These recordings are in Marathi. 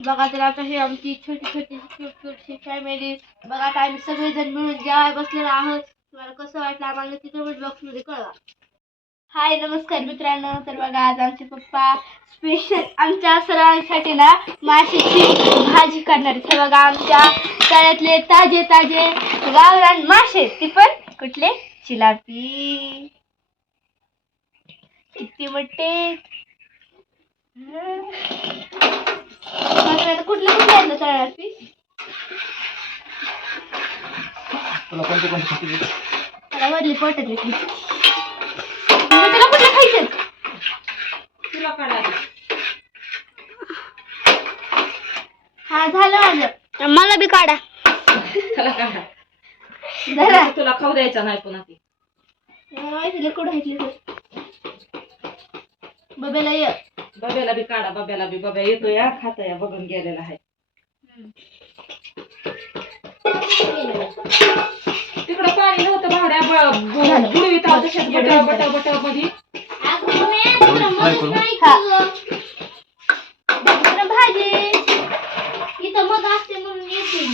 बघा तर आता हे आमची छोटी छोटी क्यूट क्यूटची फॅमिली बघा आता आम्ही सगळेजण मिळून जेवाय बसलेलो आहोत. तुम्हाला कसं वाटलं आम्हाला तिथे कमेंट बॉक्समध्ये कळवा. हाय नमस्कार मित्रांनो. तर बघा आज आमचे पप्पा स्पेशल आमच्या सरांसाठी ना माशाची भाजी करणार आहेत. बघा आमच्या तळ्यातले ताजे ताजे गावरान मासे ते पण कुठले? चिलापी. किती मोठे. हम्म. कुठले कुठले आहेत तळ्यात पीस तुला कोणते कोणते खाते ते? मला वरली पोटात घेतली तुला कुठलं खायचं तुला काढायला. हा झालं माझं. मला बी काढा. त्याला काढा. जरा तुला खाऊ द्यायचा नाही पुन्हा ती. कुठं बबेला ये. बब्याला बी काढा बब्याला बी. बब्या येतो या खाता या बघून गेलेला आहे. तिकडं पाणी नव्हतं भाड्या बुडवीत तशाच बटाव बटावमध्ये भाजी. इथं मग असते म्हणून येते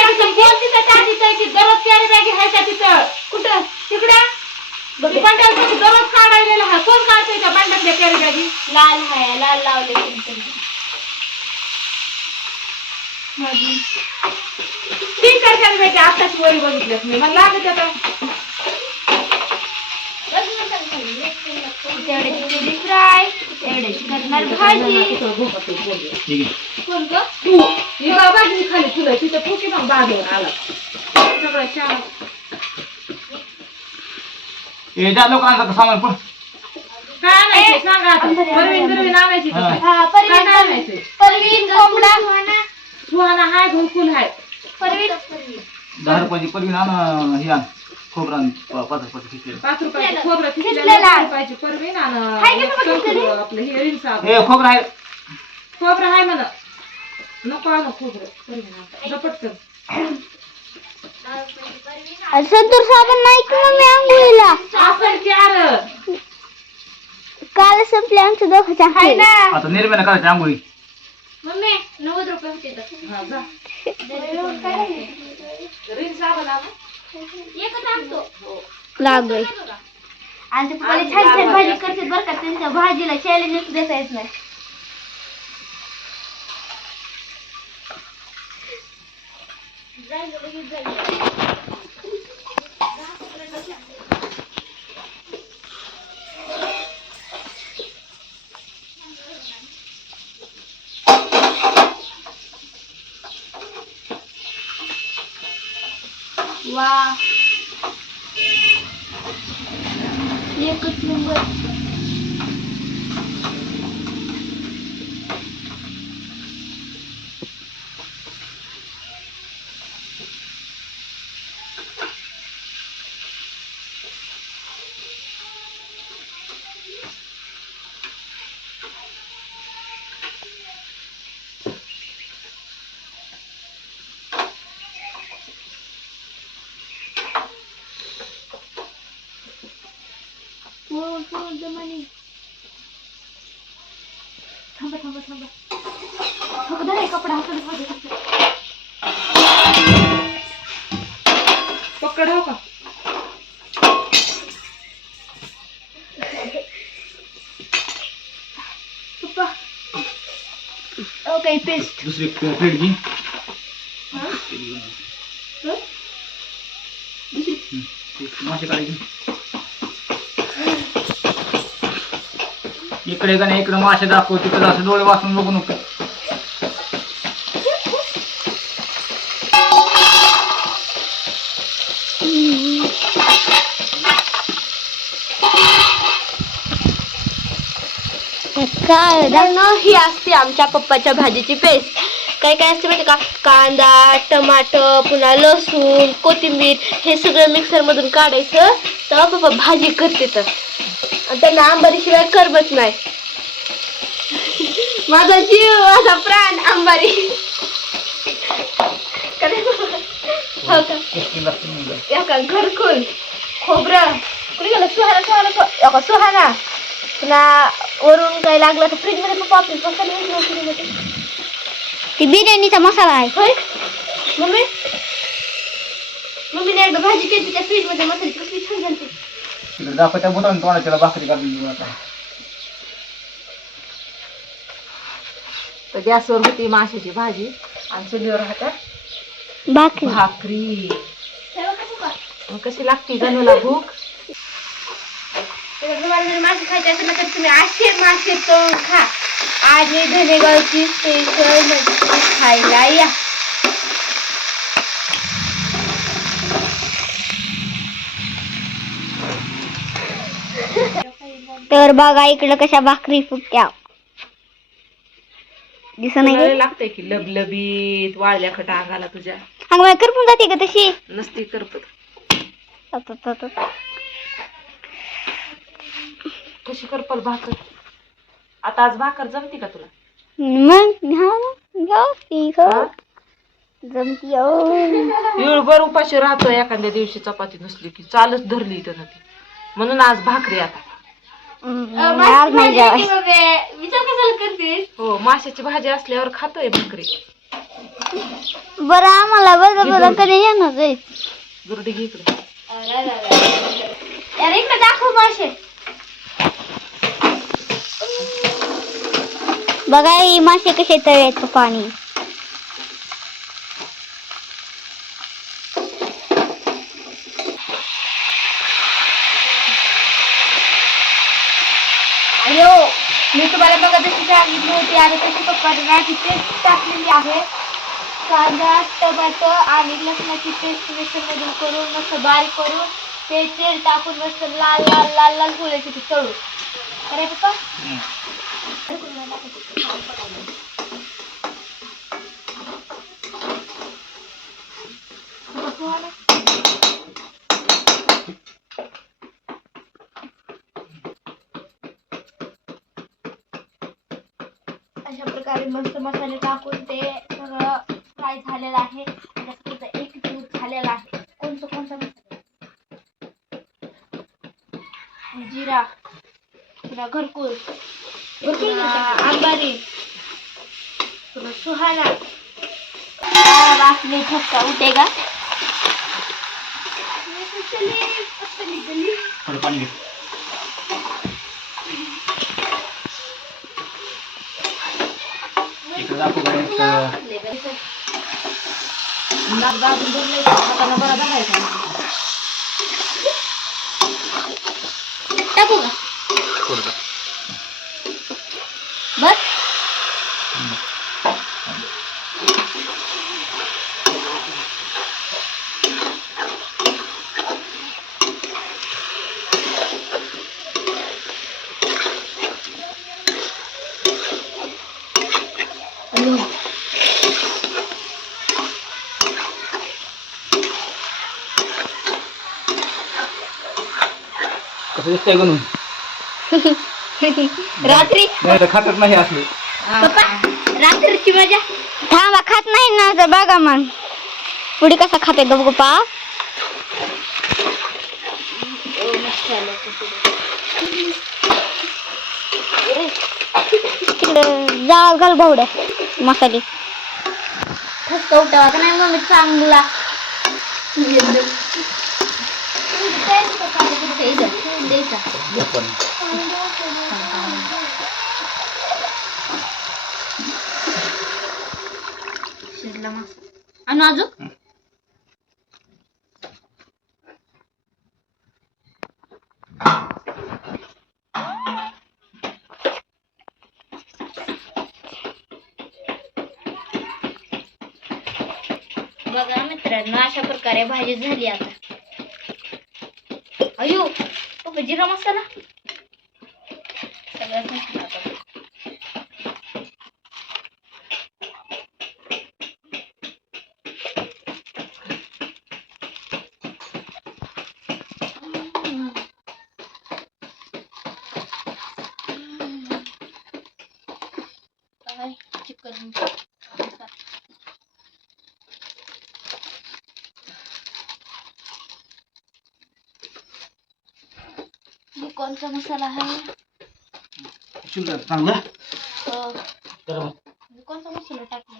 बॅगीचं कोण तिथं टाकीत आहे की दररोज कॅरी बॅगी आहे का तिथं कुठं? तिकडं? बंडल दररोज काढायला हा कोण काढतोय त्या बंडलच्या कॅरी बॅगी? लाल हाय लाल लावले तीन चार कॅरी बॅगी आताच वरी बघितल्यास मी. मला लागत आता तेवढ्याची केली फ्राय तेवढ्याची करणार भाजी. ठीक आहे ग ही बाबाजी खाली तुला तिथं फुकी मग बागेवर आला सगळं छान ए जा लोकांना आता सामान पण काय आणायचंय सांगा आता परवीन बिरवीन आणायची का हा. काय? हा काय परवीन आणायचंय परवीन कोंबडा सुहाना हाय घरकुल हाय परवीन दहा रुपयाची परवीन आण हे आण खोबरं आण पाच रुपयाची खिचडी पाच रुपयाचं खोबरं किसलेलं. किसलेलं पाच रुपयाची परवीन हाय का बाबा आणि किसलेलं? आपलं हे ए खोबरं आहे खोबरं हाय म्हणा नको आणू खोबरं. संतूर साबण नाही की मम्मी आंघोळीला? आपण चार काल संपले आमच्या दोघांच्या हाय ना. आता निर्म्याला करायची आंघोळी. मम्मी नव्वद रुपये होते हा, जा. रिंसा बनवा एकच आणतो. लागल. आणि ते पप्पाला छान छान भाजी करते बरं का त्यांच्या भाजीला चॅलेंज देता येत नाही. वा एकच नंबर पोळ थांबा थांबा थांबा हे कपडा हातात भाजी करते. पकड हो का पप्पा ओके पेस्ट दुसरी प्ले- प्लेट घे हं. ते मासे काढायचे इकडे का नाही इकडे मासे दाखव तिकडे असं डोळे वाचून बघू नको. काय ही असते आमच्या पप्पाच्या भाजीची पेस्ट काय काय असते माहिती का? कांदा टमाटर पुन्हा लसूण कोथिंबीर हे सगळं मिक्सर मधून काढायचं. तेव्हा पप्पा भाजी करते तर. आणि त्यांना आंबारी शिवाय करमत नाही माझा जीव माझा प्राण आंबारी हो का टेस्टी लागते मुलगा. एका घरकुल खोबरं कुणी गेलं सुहाना सुहाना सु- एका सुहाना पुन्हा वरून काय लागलं तर फ्रीजमध्ये पप्पा आपली मसाले वेगळे वगैरे होते. ती बिर्याणीचा मसाला आहे होय मम्मी मम्मीने एकदा भाजी केली त्या फ्रीजमध्ये मसाली कसली छान झाली तिकडे दाखव त्या बोटाने तोंडाच्याला भाकरी काढून देऊ आता तर गॅसवर होती माशाची भाजी आणि चुलीवर हातात भाकरी भाकरी मग कशी लागते गणूला भूक तुम्हाला जर मासे खायचे असेल ना तर तुम्ही असे मासे तळून खा आणि धनेगावची स्पेशल मच्छी खायला या तर बघा इकडं कशा भाकरी फुटत्या. दिसत नाही लागतंय की लबलबीत वाळल्या खटा अंगाला तुझ्या. अंग करपून जाते का तशी? नसती करपत. कशी करपल भाकर? आता आज भाकर जमती का तुला? मग हा? जमती. येळभर उपाशी राहतो एखाद्या दिवशी चपाती नसली की चालच धरली ती. म्हणून आज भाकरी आता. आज नाही जेवायचं. विचार कशाला हो माशाची भाजी असल्यावर खातोय भाकरी. बरं आम्हाला बरं बरं कधी येणार आहे. गुरडी घे इकडे. अरे इकडे दाखव मासे बघा ही मासे कसे तळ्याचं पाणी अयो मी तुम्हाला जशी सांगितली होती आणि तशी पप्पाने पेस्ट टाकलेली आहे. कांदा टमाटर आणि लसणाची पेस्ट मिक्सरमधून करून मस्त बारीक करून ते तेल टाकून मस्त लाल लाल लाल लाल फुलायची ती तळू अरे पप्पा? मस्त मसाले टाकून ते सगळं फ्राय झालेलं आहे. त्याच्यात एक दिवस झालेला आहे. कोणतं कोणता मसाला? जिरा. पुन्हा घरकुल. पुन्हा आंबारी पुन्हा सुहाना. वासली ठसका उठेगा पाणी घे इकडे दाखव का एक, अं, नाक दाबून धरलंय का? हातानं बरा धरायचा टाकू का थोडं बस कसं दिसतंय गणून रात्री नाही तर खातच नाही असले. पप्पा रात्रीची मजा. थांबा खात नाही ना तर बघा मग. पुढे कसा खाते गपगपा तिकडे जाळ घाल भावड्या मसाले. ठसका उठावा का नाही मग चांगला. पण शिजला मस्त आणि अजून बघा मित्रांनो अशा प्रकारे भाजी झाली आता. अयो! पप्पा जिरा मसाला सगळं घातलं आता. काय चिकन कोणता मसाला आहे? चांगलं? तर मग कोणता मसाला टाकला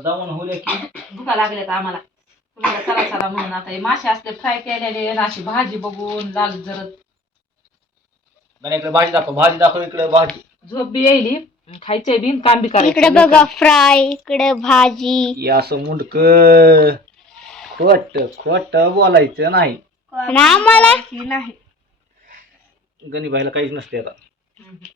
जाऊन की. भुका लागल्यात आम्हाला. तुम्हाला चला चला म्हणून आता हे मासे असले फ्राय केलेले आणि अशी भाजी बघून लाल इकडे भाजी दाखव. भाजी दाखव इकडे भाजी. झोप बी बिन काम बी इकडे बघा फ्राय इकडे भाजी. हे असं मुंडक खोट खोट बोलायचं नाही. आम्हाला? नाही. गणी भाईला काहीच नसते आता.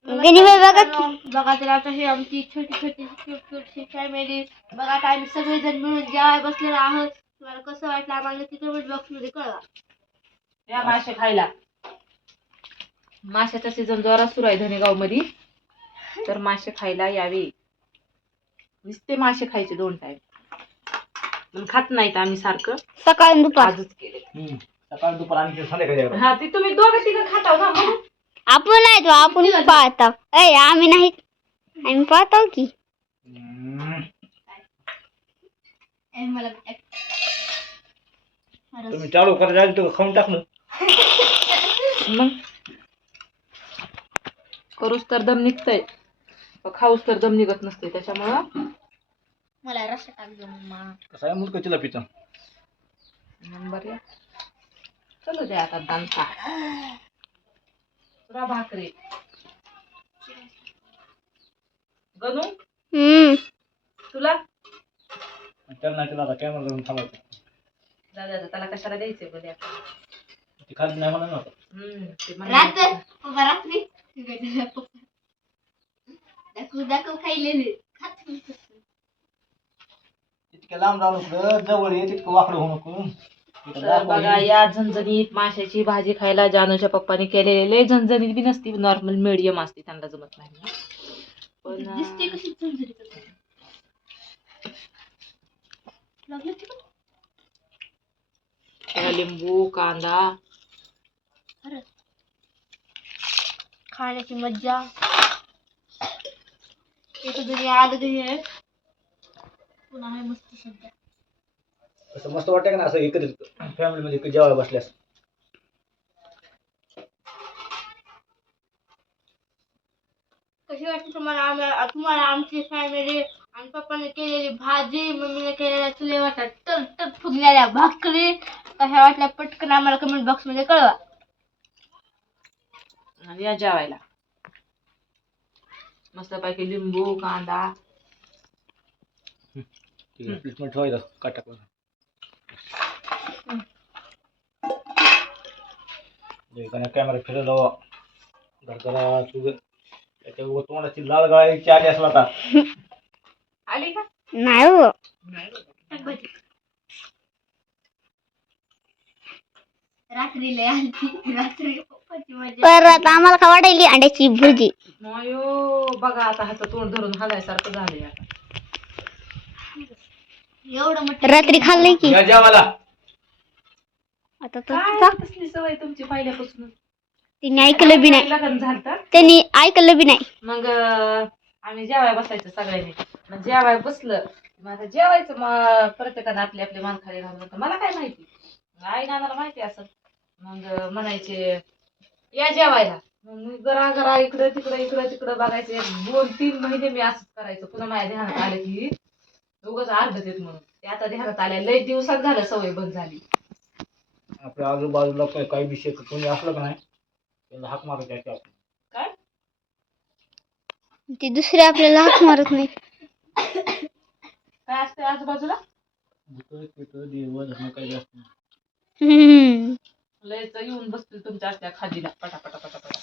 गणिबाई बघा की. बघा तर आता हे आमची छोटी छोटी क्यूट क्यूटची फॅमिली बघा आता आम्ही सगळेजण मिळून जेवाय बसलेलो आहोत. तुम्हाला कसं वाटलं आम्हाला तिथं कमेंट बॉक्समध्ये कळवा. या मासे खायला. माशाचा सीझन जोरात सुरू आहे धनेगावमध्ये तर मासे खायला यावे. नुसते मासे खायचे दोन टाइम पण खात नाहीत आम्ही सारखं. सकाळ आणि दुपार. आजच केले हम्म. सकाळ दुपार आणि ते संध्याकाळी जेवण. हा ते तुम्ही दोघं तिघं खाता ना म्हणून आपण नाही तो आपण पाहतो. ए आम्ही नाही. आम्ही पाहतो की. तुम्ही चालू करा जायचं खाऊन टाकलं मग? करूच तर दम निघतंय. खाऊच तर दम निघत नसते त्याच्यामुळं. मला रस्सा टाक दे मम्मा. कसं आहे मुलगा चिला पिता? नंबर या चलो द्या आता दांता तुला भाकरी. गणू हम्म. तुला? नाही त्याला आता कॅमेरा धरून थांबायचं दादा त्याला कशाला द्यायचे बोल ते खाली नाही म्हणा नव्हतं हम्म ते रात्र दाखव दाखव खायलेले. खात. तितक्या लांब जाऊ नको जवळ ये तितकं वाकडं होऊ नको. तर बघा. या झणझणीत माशाची भाजी खायला जानूच्या पप्पाने केलेली लय झणझणीत बी नसती नॉर्मल मिडियम असते त्यांना जमत नाही. पण दिसते कशी झणझणीत लिंबू कांदा. खाण्याची मज्जा आलं पुन्हा आहे मस्त सध्या असं मस्त वाटतं का ना असं एकत्रित फॅमिली मध्ये जेवायला बसल्यास? कशी वाटते तुम्हाला आम्ही तुम्हाला आमची फॅमिली आणि पप्पाने केलेली भाजी मम्मीने केलेल्या तर तर फुगलेल्या भाकरी कशा वाटल्या पटकन आम्हाला कमेंट बॉक्समध्ये कळवा. आणि या जेवायला. मस्तपैकी लिंबू कांदा. ठेवायचं काट टाकून कॅमेरा फिरवला जरा जरा तुझं त्याच्या तोंडाची लाल गळायची आली असला आता. आली का? नाही हो. रात्री लय आलती. रात्री पप्पाची मजा. परत आम्हाला का वाटायली अंड्याची भुर्जी? अयो बघा आता हात तोंड धरून हालायसारखं झालंय आता. एवढं मोठं रात्री खाल्लंय की. या जेवायला. आता तर काय कसली सवय तुमची पहिल्यापासून तिने ऐकलं बी नाही. लग्न झालं तर त्यांनी ऐकलं बी नाही. मग अं, आम्ही जेवाय बसायचं सगळ्यांनी. मग जेवाय बसलं. मग आता जेवायचं मग प्रत्येकानं आपली आपली मान खाली घालून होतं. मला काय माहिती? मग आई नानाला माहिती असं. मग अं, म्हणायचे या जेवायला. मग मी गरा गरा इकडं तिकडं इकडं तिकडं बघायचे. दोन तीन महिने मी असंच करायचं. पुन्हा माझ्या ध्यानात आले की दोघंच अर्धत येत म्हणून. ते आता ध्यानात आल्या लय दिवसात झालं सवय बंद झाली. आपल्या आजूबाजूला काही काही विषय कोणी असलं का नाही त्याला हाक मारायची आहे आपण. काय? ते दुसरे आपल्याला हाक मारत नाही काय असते आजूबाजूला? भूतं, पितं, देव धर्म काही जास्त नाही. हम्म. लयच येऊन बसतील तुमच्या असल्या खादीला. पटा पटा पटा पटा